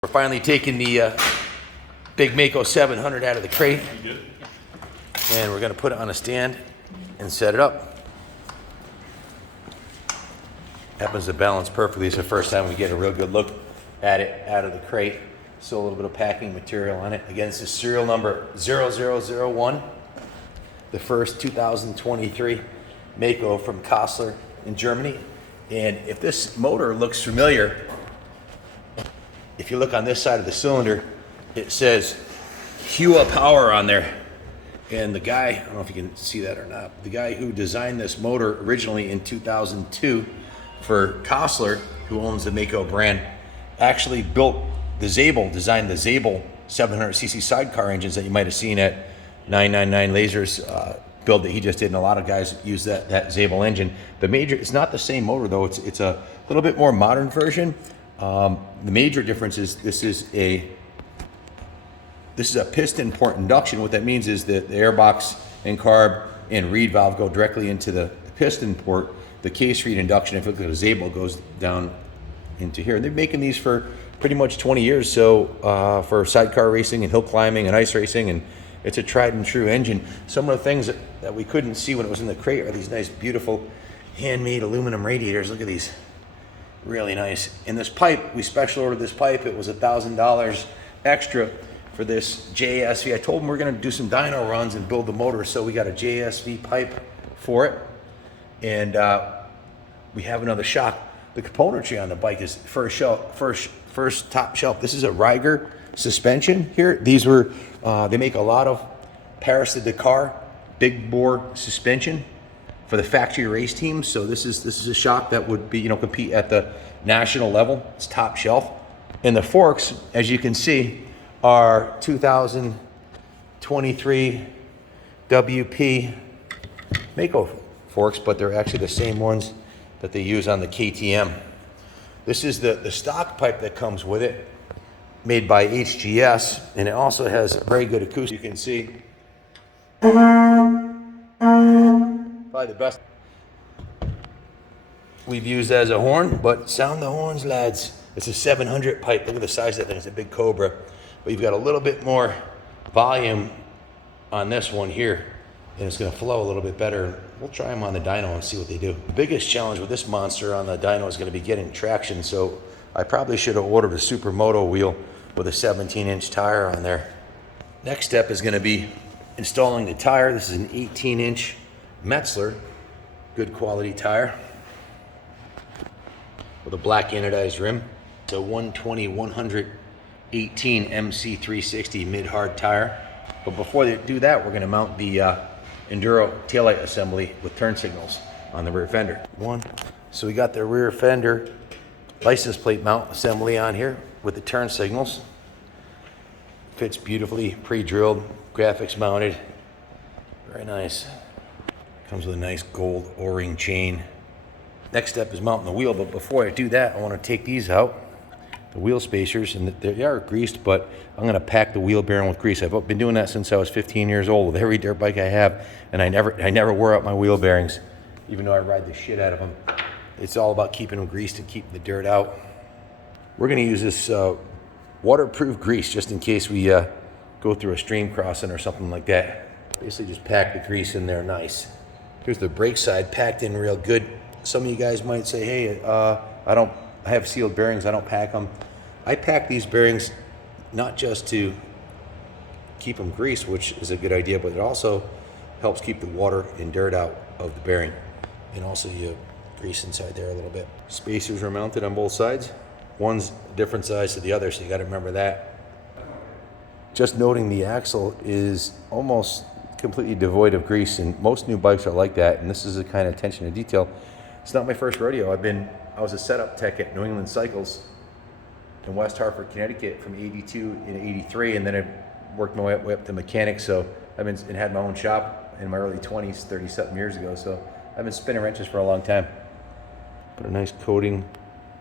We're finally taking the big Maico 700 out of the crate, and we're going to put it on a stand and set it up. Happens to balance perfectly. It's the first time we get a real good look at it out of the crate. Still a little bit of packing material on it. Again, this is serial number 0001, the first 2023 Maico from Kostler in Germany. And if this motor looks familiar, if you look on this side of the cylinder, it says HEWA power on there. And the guy, I don't know if you can see that or not, the guy who designed this motor originally in 2002 for Kostler, who owns the Maico brand, actually built the Zabel, designed the Zabel 700cc sidecar engines that you might have seen at 999 Lasers build that he just did, and a lot of guys use that Zabel engine. The major, it's not the same motor though, it's a little bit more modern version. The major difference is this is a piston port induction. What that means is that the airbox and carb and reed valve go directly into the piston port. The case reed induction, if you look at a Zabel, goes down into here. And they've been making these for pretty much 20 years, so for sidecar racing and hill climbing and ice racing, and it's a tried and true engine. Some of the things that we couldn't see when it was in the crate are these nice, beautiful handmade aluminum radiators. Look at these. Really nice. In this pipe, we special ordered this pipe. It was $1,000 extra for this JSV. I told them we're going to do some dyno runs and build the motor, so we got a JSV pipe for it. And we have another shock. The componentry on the bike is first top shelf. This is a Riger suspension here. These were, they make a lot of Paris to Dakar big bore suspension for the factory race teams. So this is a shock that would be, compete at the national level. It's top shelf. And the forks, as you can see, are 2023 WP Maico forks, but they're actually the same ones that they use on the KTM. This is the stock pipe that comes with it, made by HGS, and it also has very good acoustics. You can see probably the best we've used as a horn, but sound the horns, lads. It's a 700 pipe. Look at the size of that thing. It's a big Cobra, but you've got a little bit more volume on this one here, and it's going to flow a little bit better. We'll try them on the dyno and see what they do. The biggest challenge with this monster on the dyno is going to be getting traction, so I probably should have ordered a Supermoto wheel with a 17-inch tire on there. Next step is going to be installing the tire. This is an 18-inch Metzler, good quality tire with a black anodized rim. It's a 120/118 MC360 mid-hard tire. But before they do that, we're going to mount the Enduro taillight assembly with turn signals on the rear fender. So we got the rear fender license plate mount assembly on here with the turn signals. Fits beautifully, pre-drilled, graphics mounted. Very nice. Comes with a nice gold O-ring chain. Next step is mounting the wheel, but before I do that, I want to take these out, the wheel spacers, and they are greased, but I'm going to pack the wheel bearing with grease. I've been doing that since I was 15 years old with every dirt bike I have, and I never wear out my wheel bearings, even though I ride the shit out of them. It's all about keeping them greased and keeping the dirt out. We're going to use this waterproof grease just in case we go through a stream crossing or something like that. Basically just pack the grease in there nice. Here's the brake side, packed in real good. Some of you guys might say, hey, I have sealed bearings, I don't pack them. I pack these bearings not just to keep them greased, which is a good idea, but it also helps keep the water and dirt out of the bearing. And also you grease inside there a little bit. Spacers are mounted on both sides. One's a different size to the other, so you gotta remember that. Just noting the axle is almost completely devoid of grease, and most new bikes are like that, and this is the kind of attention to detail. It's not my first rodeo. I was a setup tech at New England Cycles in West Hartford, Connecticut from 82 and 83, and then I worked my way up to mechanic, so and had my own shop in my early 20s, 30-something years ago, so I've been spinning wrenches for a long time. Put a nice coating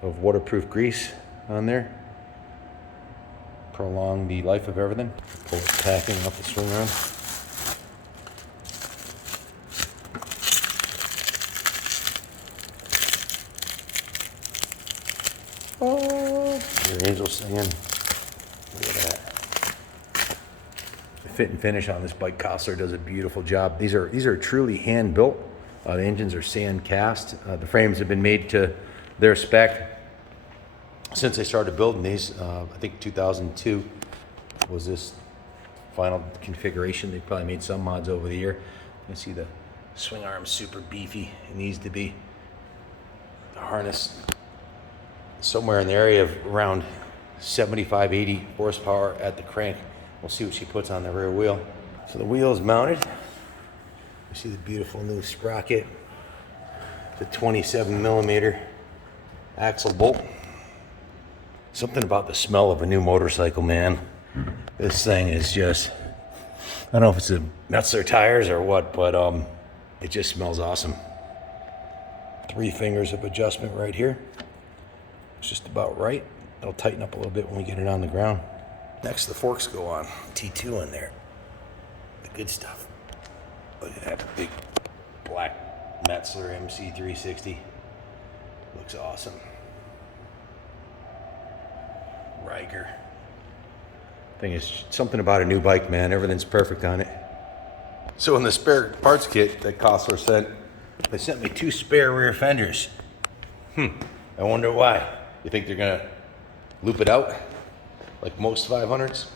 of waterproof grease on there. Prolong the life of everything. Pull the packing off the swing arm. Oh, your angel singing. Look at that. The fit and finish on this bike, Kostler does a beautiful job. These are truly hand built. The engines are sand cast. The frames have been made to their spec since they started building these. I think 2002 was this final configuration. They probably made some mods over the year. You can see the swing arm's super beefy. It needs to be. The harness somewhere in the area of around 75, 80 horsepower at the crank. We'll see what she puts on the rear wheel. So the wheel is mounted. You see the beautiful new sprocket, the 27 millimeter axle bolt. Something about the smell of a new motorcycle, man. This thing is just, I don't know if it's the nuts or tires or what, but it just smells awesome. 3 fingers of adjustment right here. It's just about right. It'll tighten up a little bit when we get it on the ground. Next, the forks go on. T2 in there. The good stuff. Look at that big black Metzler MC360. Looks awesome. Riker. Thing is, something about a new bike, man. Everything's perfect on it. So in the spare parts kit that Kostler sent, they sent me 2 spare rear fenders. I wonder why. You think they're gonna loop it out like most 500s?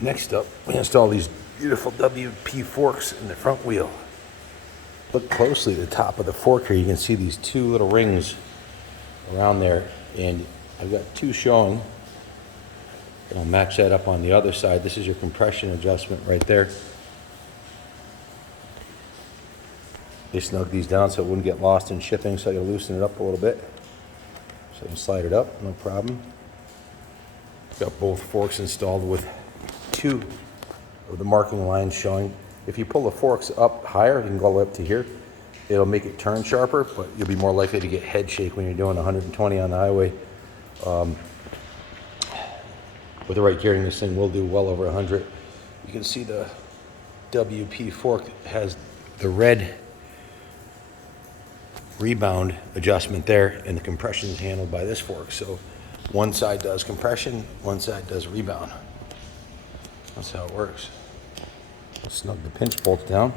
Next up, we install these beautiful WP forks in the front wheel. Look closely at the top of the fork here. You can see these 2 little rings around there, and I've got 2 showing. I'll match that up on the other side. This is your compression adjustment right there. They snug these down so it wouldn't get lost in shipping, so you loosen it up a little bit. So you can slide it up, no problem. Got both forks installed with 2 of the marking lines showing. If you pull the forks up higher, you can go all the way up to here. It'll make it turn sharper, but you'll be more likely to get head shake when you're doing 120 on the highway. With the right gearing, this thing will do well over 100. You can see the WP fork has the red rebound adjustment there, and the compression is handled by this fork. So one side does compression, one side does rebound. That's how it works. I'll snug the pinch bolts down.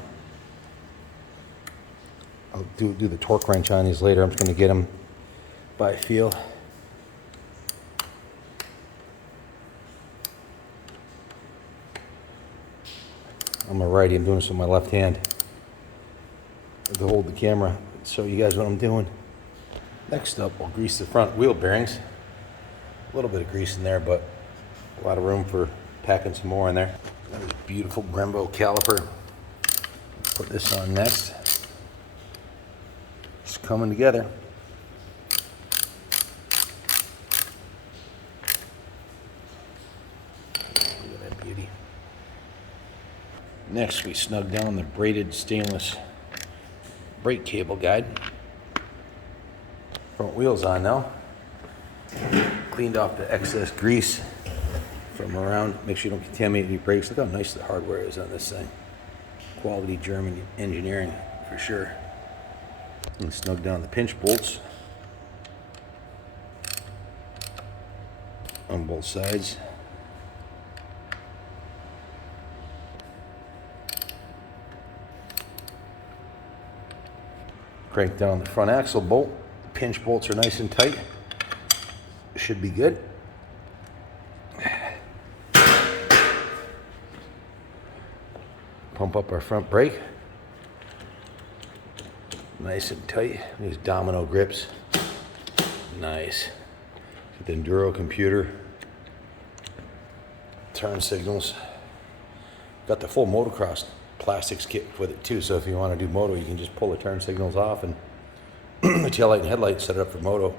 I'll do the torque wrench on these later. I'm just going to get them by feel. I'm a righty. I'm doing this with my left hand to hold the camera. Show you guys what I'm doing. Next up, we'll grease the front wheel bearings. A little bit of grease in there, but a lot of room for packing some more in there. There's a beautiful Brembo caliper. Put this on next. It's coming together. Look at that beauty. Next, we snug down the braided stainless brake cable guide. Front wheels on now. Cleaned off the excess grease from around. Make sure you don't contaminate any brakes. Look how nice the hardware is on this thing. Quality German engineering for sure. And snug down the pinch bolts on both sides. Crank down the front axle bolt. The pinch bolts are nice and tight. Should be good. Pump up our front brake. Nice and tight. These domino grips. Nice. Get the Enduro computer. Turn signals. Got the full motocross plastics kit with it too, so if you want to do moto, you can just pull the turn signals off and the tail light and headlight, set it up for moto.